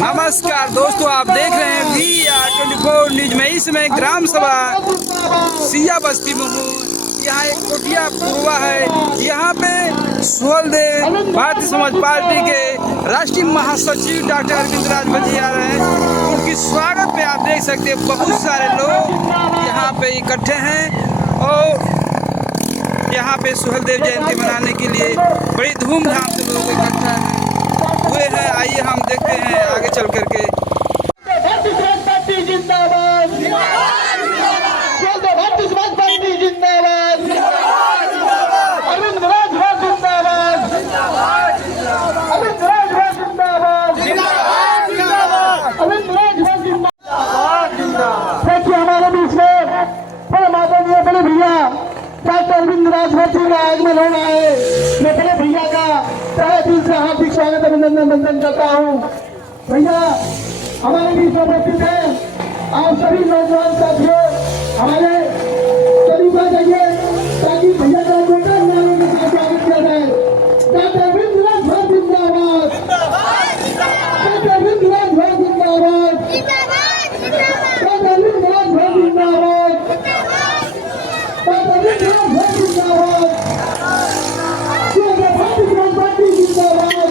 नमस्कार दोस्तों, आप देख रहे हैं VR24 न्यूज में। इस समय ग्राम सभा सिया बस्ती में हूँ। यहाँ एक कोटिया पूर्वा है। यहाँ पे सुहलदेव भारतीय समाज पार्टी के राष्ट्रीय महासचिव डॉक्टर अरविंद राजभर जी आ रहे हैं। उनकी स्वागत में आप देख सकते हैं बहुत सारे लोग यहाँ पे इकट्ठे हैं और यहाँ पे सुहलदेव जयंती मनाने के लिए बड़ी धूमधाम से लोग इकट्ठा हुए हैं। आइए हम देखते हैं आगे चल करके। हमारे बीच में माननीय बड़े भैया डॉक्टर अरविंद राजभर जी का आगमन होना है। मैं बड़े भैया का तहे दिल से हार्दिक स्वागत अभिनंदन वंदन करता हूँ। भैया हमारे बीच में उपस्थित है। आप सभी नौजवान साथियों हमारे करीब आ जाइए ताकि भैया का जोरदार नारों के साथ स्वागत किया जाए। डॉक्टर अरविंद राजभर जिंदाबाद, डॉक्टर अरविंद राजभर जिंदाबाद, डॉक्टर अरविंद राजभर जिंदाबाद, डॉक्टर अरविंद राजभर जिंदाबाद, भारतीय समाज पार्टी जिंदाबाद।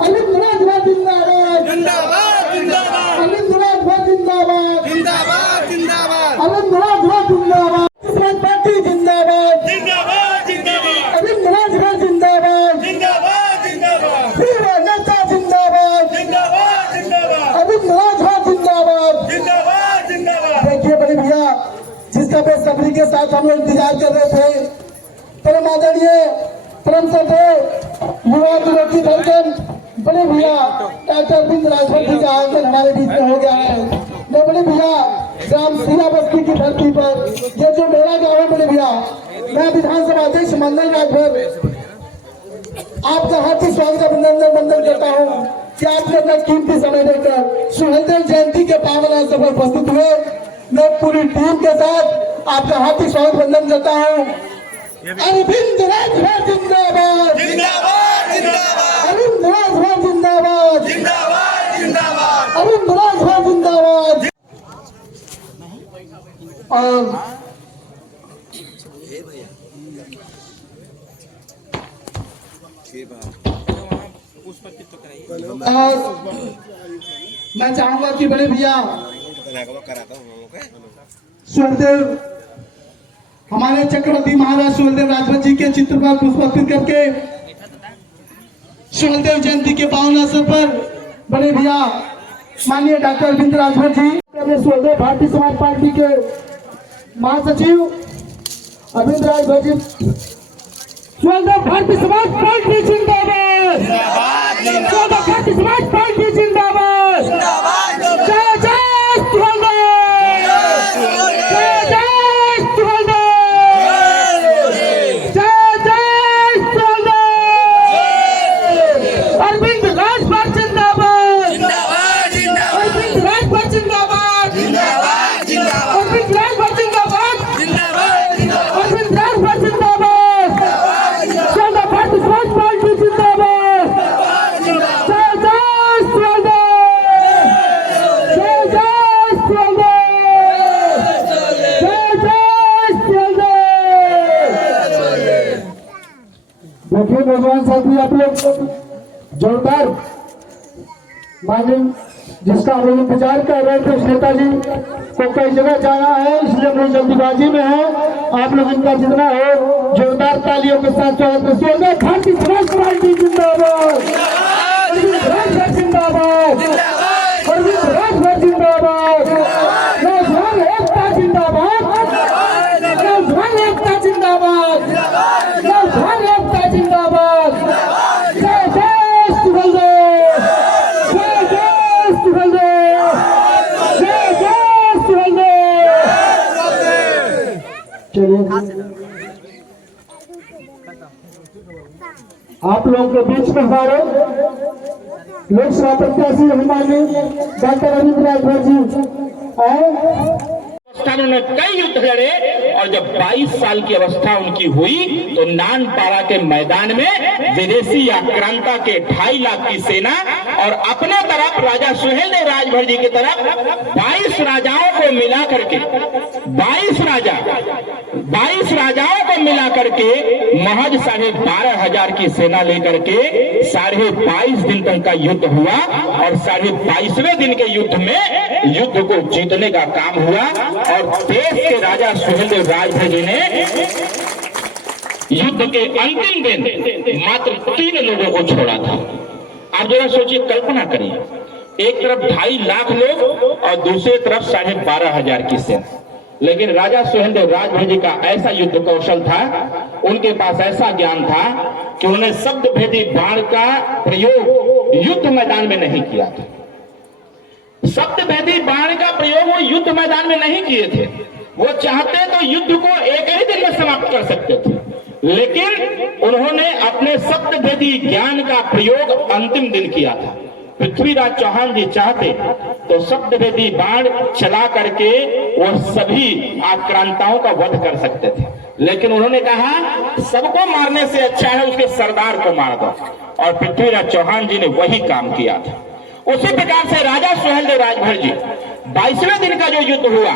अरविंद राजभर जिंदाबाद, जिंदाबाद जिंदाबाद अरविंद राजभर जिंदाबाद, जिंदाबाद जिंदाबाद अरविंद राजभर जिंदाबाद, समाज पार्टी जिंदाबाद, जिंदाबाद जिंदाबाद अरविंद राजभर जिंदाबाद, जिंदाबाद जिंदाबाद प्रिय नेता जिंदाबाद, जिंदाबाद जिंदाबाद अरविंद राजभर जिंदाबाद। जिंदाबाद जिंदाबाद। देखिए बड़े भैया जिसका बेसब्री के साथ हम लोग इंतजार कर रहे थे, परम आदरणीय परम श्रद्धेय युवा दिवस की धड़कन बड़े भैया डॉक्टर अरविंद राजभर जी का आगमन हमारे बीच में हो गया है। मैं बड़े भैया ग्राम सिया बस्ती की धरती पर ये जो मेरा गाँव है बड़े भैया, मैं विधानसभा अध्यक्ष मंडल राजभर आपका हार्दिक स्वागत अभिनंदन वंदन करता हूँ कि आपने अपना कीमती समय देकर सुहलदेव जयंती के पावन अवसर पर उपस्थित हुए। मैं पूरी टीम के साथ आपका हार्दिक स्वागत वंदन करता हूँ। अरविंद राजभर जिंदाबाद, जिंदाबाद जिंदाबाद अरविंद राजभर जिंदाबाद, जिंदाबाद जिंदाबाद अरविंद राजभर जिंदाबाद। और मैं चाहूंगा कि बड़े भैया सुहलदेव हमारे चक्रवर्ती महाराज सुहलदेव राजभर जी के चित्र पर पुष्प अर्पित करके सुहलदेव जयंती के पावन अवसर पर बड़े भैया माननीय डॉक्टर अरविंद राजभर जी सुहलदेव भारतीय समाज पार्टी के महासचिव अरविंद राजभर जी, सुहलदेव भारतीय समाज पार्टी जिंदाबाद, सुहलदेव भारतीय समाज पार्टी जिंदाबाद, जय जय सुहलदेव, जय जय सुहलदेव, जय जय सुहलदेव। अरविंद राजभर जिंदाबाद, अरविंद राजभर जिंदाबाद, अरविंद राजभर जिंदाबाद, अरविंद राजभर जिंदाबाद, सुहलदेव भारतीय समाज पार्टी जिंदाबाद, जय जय सुहलदेव, जय जय सुहलदेव, जय जय सुहलदेव। देखिए नौजवान साथी, आप लोग जोरदार मालिक जिसका हम लोग इंतजार कर रहे थे, नेताजी को कई जगह जाना है इसलिए हम लोग जल्दीबाजी में है। आप लोग इनका जितना हो जोरदार तालियों के साथ स्वागत करें। भारतीय समाज पार्टी जिंदाबाद, अरविंद राजभर जिंदाबाद, अरविंद राजभर जिंदाबाद, नौजवान एकता जिंदाबाद, नौजवान एकता जिंदाबाद, नौजवान एकता जिंदाबाद, जय जय सुहलदेव, जय जय सुहलदेव, जय जय सुहलदेव। चलिए आप लोगों के बीच में हमारे लोकसभा प्रत्याशी हमारे डॉक्टर अरविंद राजभर जी आए। कई युद्ध लड़े और जब 22 साल की अवस्था उनकी हुई तो नानपाड़ा के मैदान में विदेशी आक्रांता के 2.5 लाख की सेना और अपने तरफ राजा सुहेलदेव राजभर जी की तरफ 22 राजाओं को मिला करके 22 राजाओं को मिला करके महज 12,500 की सेना लेकर के 22.5 दिन तक का युद्ध हुआ और 22.5वें दिन के युद्ध में युद्ध को जीतने का काम हुआ और देश के राजा सुहेलदेव राजभर जी ने युद्ध के अंतिम दिन मात्र 3 लोगों को छोड़ा था। आप जरा सोचिए, कल्पना करिए, एक तरफ 2.5 लाख लोग और दूसरी तरफ 12,500 की सेना। लेकिन राजा सुहेलदेव राजभर जी का ऐसा युद्ध कौशल था, उनके पास ऐसा ज्ञान था कि उन्हें शब्द भेदी बाण का प्रयोग युद्ध मैदान में नहीं किया था। शब्द भेदी बाण का प्रयोग वो युद्ध मैदान में नहीं किए थे। वो चाहते तो युद्ध को एक ही दिन में समाप्त कर सकते थे, लेकिन उन्होंने अपने शब्द भेदी ज्ञान का प्रयोग अंतिम दिन किया था। पृथ्वीराज चौहान जी चाहते तो शब्द भेदी बाण चला करके वो सभी आक्रांताओं का वध कर सकते थे, लेकिन उन्होंने कहा सबको मारने से अच्छा है उसके सरदार को मार दो, और पृथ्वीराज चौहान जी ने वही काम किया था। उसी प्रकार से राजा सुहेलदेव राजभर जी 22वें दिन का जो युद्ध हुआ,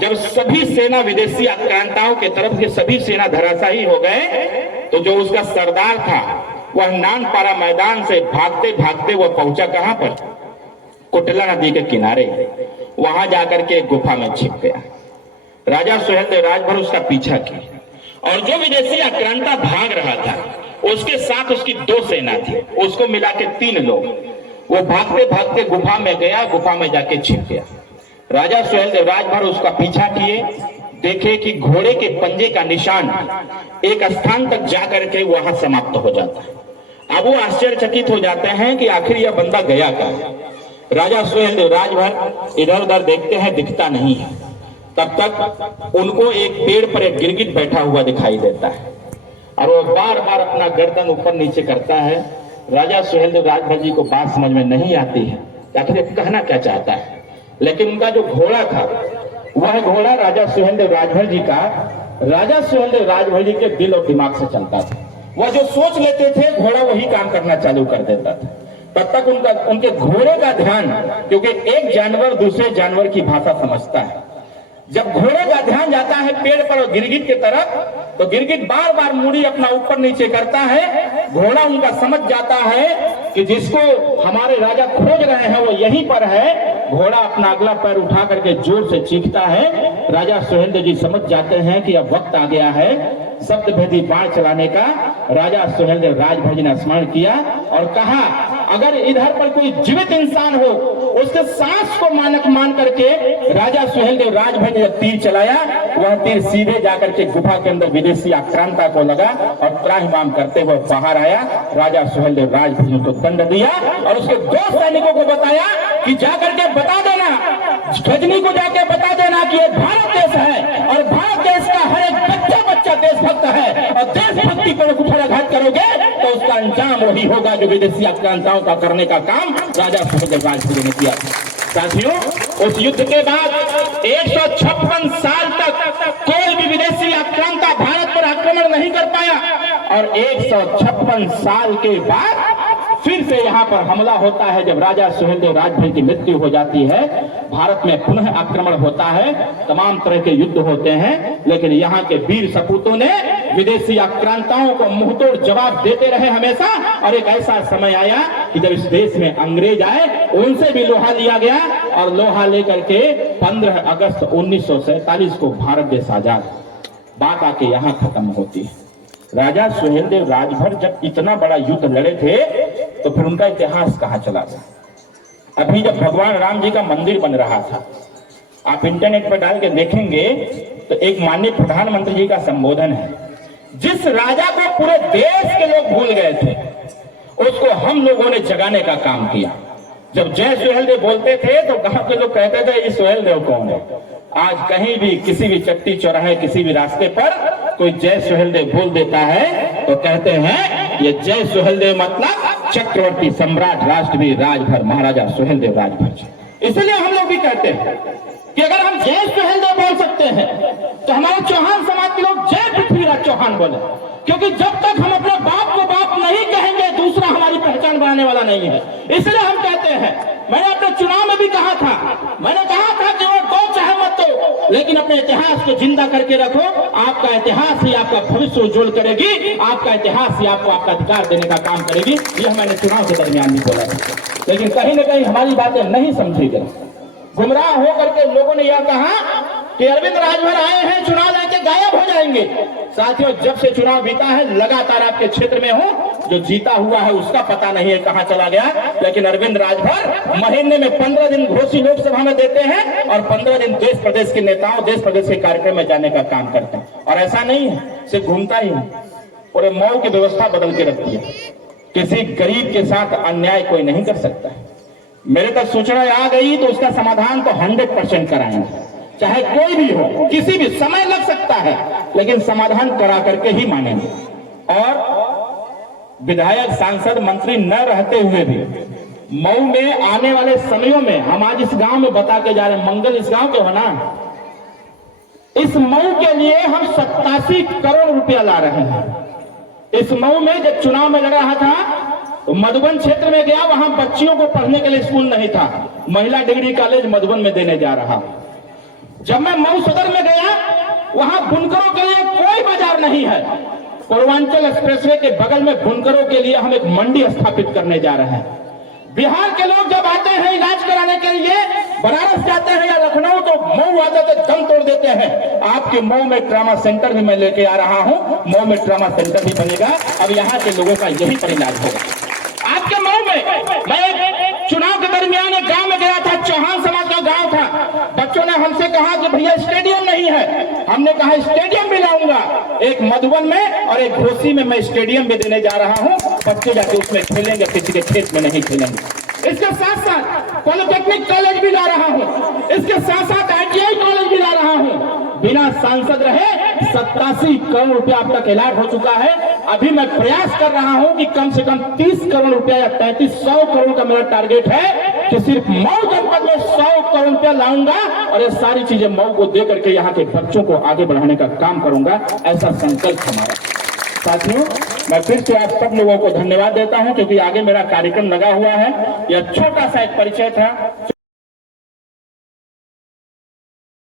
जब सभी सेना विदेशी आक्रांताओं के तरफ के सभी सेना धराशायी हो गए, तो जो उसका सरदार था वह नानपाड़ा मैदान से भागते भागते वह पहुंचा कहां पर, कुटला नदी के किनारे। वहां जाकर के गुफा में छिप गया। राजा सुहेलदेव राजभर उसका पीछा किया और जो विदेशी आक्रांता भाग रहा था उसके साथ उसकी 2 सेना थी, उसको मिला के 3 लोग। वो भागते भागते गुफा में गया, गुफा में जाके छिप गया। राजा सुहेलदेव राजभर उसका पीछा किए, देखे कि घोड़े के पंजे का निशान एक स्थान तक जाकर के वहां समाप्त हो जाता है। अब वो आश्चर्यचकित हो जाते हैं कि आखिर यह बंदा गया कहां। राजा सुहेलदेव राजभर इधर उधर देखते हैं, दिखता नहीं है। तब तक उनको एक पेड़ पर एक गिरगिट बैठा हुआ दिखाई देता है और वो बार बार अपना गर्दन ऊपर नीचे करता है। राजा सुहेलदेव राजभर जी को बात समझ में नहीं आती है, आखिर कहना क्या चाहता है। लेकिन उनका जो घोड़ा था वह घोड़ा राजा सुहेलदेव राजभर जी का राजा सुहेलदेव राजभर जी के दिल और दिमाग से चलता था। वह जो सोच लेते थे घोड़ा वही काम करना चालू कर देता था। तब तक उनके घोड़े का ध्यान, क्योंकि एक जानवर दूसरे जानवर की भाषा समझता है, जब घोड़े का ध्यान जाता है पेड़ पर और गिरगिट की तरफ, तो गिरगिट बार बार मुड़ी अपना ऊपर नीचे करता है। घोड़ा उनका समझ जाता है कि जिसको हमारे राजा खोज रहे हैं वो यहीं पर है। घोड़ा अपना अगला पैर उठा करके जोर से चीखता है। राजा सुहेलदेव जी समझ जाते हैं कि अब वक्त आ गया है शब्द भेदी बाण चलाने का। राजा सुहेलदेव राजभर जी ने स्मरण किया और कहा, अगर इधर पर कोई जीवित इंसान हो उसके सांस को मानक मान करके राजा सुहेलदेव राजभर ने तीर चलाया। वह तीर सीधे जाकर के गुफा के अंदर विदेशी आक्रांता को लगा और त्राहिमाम करते हुए बाहर आया। राजा सुहेलदेव राजभर ने उसको दंड दिया और उसके 2 सैनिकों को बताया कि जाकर के बता देना, गजनी को जाके बता देना कि ये भारत देश है और भारत देश का हर एक बच्चा देशभक्त है, और देशभक्ति पर कुठाराघात करोगे तो उसका अंजाम वही होगा जो विदेशी आक्रांताओं का करने का काम राजा सुहेलदेव राजभर ने किया। साथियों, उस युद्ध के बाद 156 साल तक कोई भी विदेशी आक्रांता भारत पर आक्रमण नहीं कर पाया, और 156 साल के बाद फिर से यहाँ पर हमला होता है। जब राजा सुहेलदेव राजभर की मृत्यु हो जाती है, भारत में पुनः आक्रमण होता है, तमाम तरह के युद्ध होते हैं, लेकिन यहाँ के वीर सपूतों ने विदेशी आक्रांताओं को मुंहतोड़ जवाब देते रहे हमेशा। और एक ऐसा समय आया कि जब इस देश में अंग्रेज आए, उनसे भी लोहा लिया गया और लोहा लेकर के 15 अगस्त 1947 को भारत देश आजाद। बात आके यहाँ खत्म होती है। राजा सुहेलदेव राजभर जब इतना बड़ा युद्ध लड़े थे तो फिर उनका इतिहास कहाँ चला गया। अभी जब भगवान राम जी का मंदिर बन रहा था, आप इंटरनेट पर डाल के देखेंगे तो एक माननीय प्रधानमंत्री जी का संबोधन है। जिस राजा को पूरे देश के लोग भूल गए थे उसको हम लोगों ने जगाने का काम किया। जब जय सुहेलदेव बोलते थे तो गांव के लोग कहते थे ये सुहेलदेव कौन है। आज कहीं भी किसी भी चट्टी चौराहे किसी भी रास्ते पर कोई जय सुहेलदेव बोल देता है तो कहते हैं ये जय सुहेलदेव मतलब चक्रवर्ती सम्राट राष्ट्रवीर राजभर महाराजा सुहेलदेव राजभर जी। इसलिए हम लोग भी कहते हैं कि अगर हम जय सुहेलदेव बोल सकते हैं तो हमारे चौहान बोले, क्योंकि जब तक हम अपने बाप को बाप नहीं कहेंगे दूसरा हमारी पहचान बनाने वाला नहीं है। इसलिए हम कहते हैं, मैंने अपने चुनाव में भी कहा था, मैंने कहा था कि वोट दो चाहे मत दो, लेकिन अपने इतिहास को जिंदा करके रखो। आपका इतिहास ही आपका भविष्य उज्जवल करेगी, आपका इतिहास ही आपको आपका अधिकार देने का काम करेगी। यह मैंने चुनाव के दरमियान भी बोला था, लेकिन कहीं न कहीं हमारी बातें नहीं समझी गई। गुमराह होकर के लोगों ने यह कहा कि अरविंद राजभर आए हैं, चुनाव लेके गायब हो जाएंगे। साथियों, जब से चुनाव बीता है लगातार आपके क्षेत्र में हूं, जो जीता हुआ है उसका पता नहीं है कहां चला गया, लेकिन अरविंद राजभर महीने में 15 दिन घोषी लोकसभा में देते हैं और 15 दिन देश प्रदेश के नेताओं, देश प्रदेश के कार्यक्रम में जाने का काम करते हैं। और ऐसा नहीं है सिर्फ घूमता ही है, पूरे मऊ की व्यवस्था बदल के रखती है। किसी गरीब के साथ अन्याय कोई नहीं कर सकता। मेरे तक सूचना आ गई तो उसका समाधान तो 100% कराएंगे, चाहे कोई भी हो, किसी भी समय लग सकता है, लेकिन समाधान करा करके ही मानेंगे। और विधायक, सांसद, मंत्री न रहते हुए भी मऊ में आने वाले समयों में हम आज इस गांव में बता के जा रहे हैं, मंगल इस गांव के हो ना, इस मऊ के लिए हम 87 करोड़ रुपया ला रहे हैं। इस मऊ में जब चुनाव में लड़ रहा था तो मधुबन क्षेत्र में गया, वहां बच्चियों को पढ़ने के लिए स्कूल नहीं था, महिला डिग्री कॉलेज मधुबन में देने जा रहा। जब मैं मऊ सदर में गया, वहां बुनकरों के लिए कोई बाजार नहीं है। पूर्वांचल एक्सप्रेसवे के बगल में बुनकरों के लिए हम एक मंडी स्थापित करने जा रहे हैं। बिहार के लोग जब आते हैं इलाज कराने के लिए, बनारस जाते हैं या लखनऊ, तो मऊ आते थे दम तोड़ देते हैं। आपके मऊ में ट्रामा सेंटर भी मैं लेके आ रहा हूं, मऊ में ट्रामा सेंटर भी बनेगा। अब यहाँ के लोगों का यही पर इलाज होगा। आपके मऊ में मैं चुनाव के दरमियान एक गांव में गया था, चौहान समाज का गांव था। बच्चों ने हमसे कहा कि भैया स्टेडियम नहीं है। हमने कहा स्टेडियम भी लाऊंगा, एक मधुबन में और एक घोसी में मैं स्टेडियम भी देने जा रहा हूं। बच्चे जाके उसमें खेलेंगे, किसी के खेत में नहीं खेलेंगे। इसके साथ साथ पॉलिटेक्निक कॉलेज भी ला रहा हूं, इसके साथ साथ ITI कॉलेज भी ला रहा हूं। बिना सांसद रहे 87 करोड़ रुपया अब तक ऐलान हो चुका है। अभी मैं प्रयास कर रहा हूं कि कम से कम 30 करोड़ रुपया या 3500 करोड़ का मेरा टारगेट है कि सिर्फ मऊ जनपद में 100 करोड़ रुपया लाऊंगा और ये सारी चीजें मऊ को दे करके यहाँ के बच्चों को आगे बढ़ाने का काम करूंगा। ऐसा संकल्प हमारा। साथियों, मैं फिर से आप सब लोगों को धन्यवाद देता हूं, क्योंकि आगे मेरा कार्यक्रम लगा हुआ है। यह छोटा सा एक परिचय था।